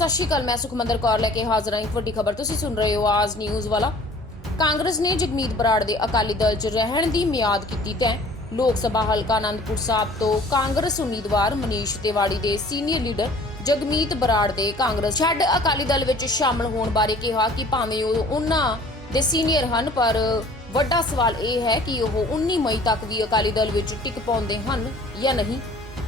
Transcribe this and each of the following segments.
ਸਤਿ ਸ਼੍ਰੀ ਅਕਾਲ, ਮੈਂ ਸੁਖਮੰਦਰ ਕੌਰ ਲੈ ਕੇ ਹਾਜ਼ਰ ਹਾਂ ਇੱਕ ਵੱਡੀ ਖਬਰ। ਤੁਸੀਂ ਸੁਣ ਰਹੇ ਹੋ ਆਜ ਨਿਊਜ਼ ਵਾਲਾ। ਕਾਂਗਰਸ ਨੇ ਜਗਮੀਤ ਬਰਾੜ ਦੇ ਅਕਾਲੀ ਦਲ 'ਚ ਰਹਿਣ ਦੀ ਮਿਆਦ ਕੀਤੀ ਤੈਅ। ਲੋਕ ਸਭਾ ਹਲਕਾ ਆਨੰਦਪੁਰ ਸਾਹਿਬ ਤੋਂ ਕਾਂਗਰਸ ਉਮੀਦਵਾਰ ਮਨੀਸ਼ ਤਿਵਾੜੀ ਦੇ ਸੀਨੀਅਰ ਲੀਡਰ ਜਗਮੀਤ ਬਰਾੜ ਦੇ ਕਾਂਗਰਸ ਛੱਡ ਅਕਾਲੀ ਦਲ ਵਿੱਚ ਸ਼ਾਮਲ ਹੋਣ ਬਾਰੇ ਕਿਹਾ ਕਿ ਭਾਵੇਂ ਉਹ ਉਹਨਾਂ ਦੇ ਸੀਨੀਅਰ ਹਨ, ਪਰ ਵੱਡਾ ਸਵਾਲ ਇਹ ਹੈ ਕਿ ਉਹ 19 ਮਈ ਤੱਕ ਵੀ ਅਕਾਲੀ ਦਲ ਵਿੱਚ ਟਿਕ ਪਾਉਂਦੇ ਹਨ ਜਾਂ ਨਹੀਂ।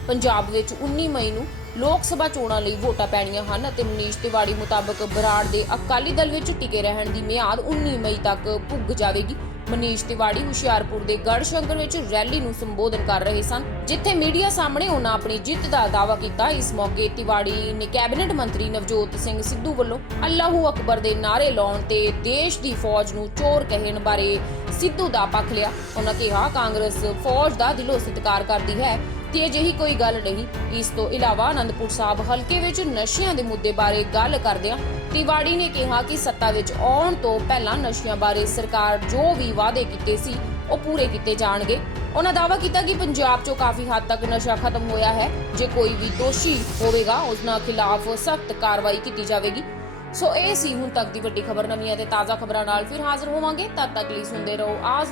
ਪੰਜਾਬ ਵਿੱਚ 19 ਮਈ ਨੂੰ ਲੋਕ ਸਭਾ ਚੋਣਾਂ ਲਈ ਵੋਟਾਂ ਪੈਣੀਆਂ ਹਨ ਅਤੇ ਮਨੀਸ਼ ਤਿਵਾੜੀ ਮੁਤਾਬਕ ਬਰਾੜ ਦੇ ਅਕਾਲੀ ਦਲ ਵਿੱਚ ਟਿਕੇ ਰਹਿਣ ਦੀ ਮਿਆਦ 19 ਮਈ ਤੱਕ ਪੁੱਗ ਜਾਵੇਗੀ। ਮਨੀਸ਼ ਤਿਵਾੜੀ ਹੁਸ਼ਿਆਰਪੁਰ ਦੇ ਗੜ੍ਹ ਵਿੱਚ ਰੈਲੀ ਨੂੰ ਸੰਬੋਧਨ ਕਰ ਰਹੇ ਸਨ, ਜਿੱਥੇ ਮੀਡੀਆ ਸਾਹਮਣੇ ਉਹਨਾਂ ਆਪਣੀ ਜਿੱਤ ਦਾ ਦਾਅਵਾ ਕੀਤਾ। ਇਸ ਮੌਕੇ ਤਿਵਾੜੀ ਨੇ ਕੈਬਨਿਟ ਮੰਤਰੀ ਨਵਜੋਤ ਸਿੰਘ ਸਿੱਧੂ ਵੱਲੋਂ ਅੱਲਾਹੂ ਅਕਬਰ ਦੇ ਨਾਰੇ ਲਾਉਣ ਤੇ ਦੇਸ਼ ਦੀ ਫੌਜ ਨੂੰ ਚੋਰ ਕਹਿਣ ਬਾਰੇ ਸਿੱਧੂ ਦਾ ਪੱਖ ਲਿਆ। ਉਹਨਾਂ ਕਿਹਾ, ਕਾਂਗਰਸ ਫੌਜ ਦਾ ਦਿਲੋਂ ਸਤਿਕਾਰ ਕਰਦੀ ਹੈ। ਤੇ ਅਜਿਹੀ ਕੋਈ ਗੱਲ ਨਹੀਂ। ਇਸ ਤੋਂ ਇਲਾਵਾ ਅਨੰਦਪੁਰ ਸਾਹਿਬ ਹਲਕੇ ਵਿੱਚ ਨਸ਼ਿਆਂ ਦੇ ਮੁੱਦੇ ਬਾਰੇ ਗੱਲ ਕਰਦਿਆਂ ਤਿਵਾੜੀ ਨੇ ਕਿਹਾ ਕਿ ਸੱਤਾ ਵਿੱਚ ਆਉਣ ਤੋਂ ਪਹਿਲਾਂ ਨਸ਼ਿਆਂ ਬਾਰੇ ਸਰਕਾਰ ਜੋ ਵੀ ਵਾਅਦੇ ਕੀਤੇ ਸੀ, ਉਹ ਪੂਰੇ ਕੀਤੇ ਜਾਣਗੇ। ਉਹਨਾਂ ਦਾਅਵਾ ਕੀਤਾ ਕਿ ਪੰਜਾਬ 'ਚੋਂ ਕਾਫੀ ਹੱਦ ਤੱਕ ਨਸ਼ਾ ਖਤਮ ਹੋਇਆ ਹੈ। ਜੇ ਕੋਈ ਵੀ ਦੋਸ਼ੀ ਹੋਵੇਗਾ ਉਸ ਨਾਲ ਖਿਲਾਫ ਸਖਤ ਕਾਰਵਾਈ ਕੀਤੀ ਜਾਵੇਗੀ। ਸੋ ਇਹ ਸੀ ਹੁਣ ਤੱਕ ਦੀ ਵੱਡੀ ਖਬਰ। ਨਵੀਆਂ ਤੇ ਤਾਜ਼ਾ ਖਬਰਾਂ ਨਾਲ ਫਿਰ ਹਾਜ਼ਰ ਹੋਵਾਂਗੇ। ਤਦ ਤੱਕ ਲਈ ਸੁਣਦੇ ਰਹੋ ਆਜ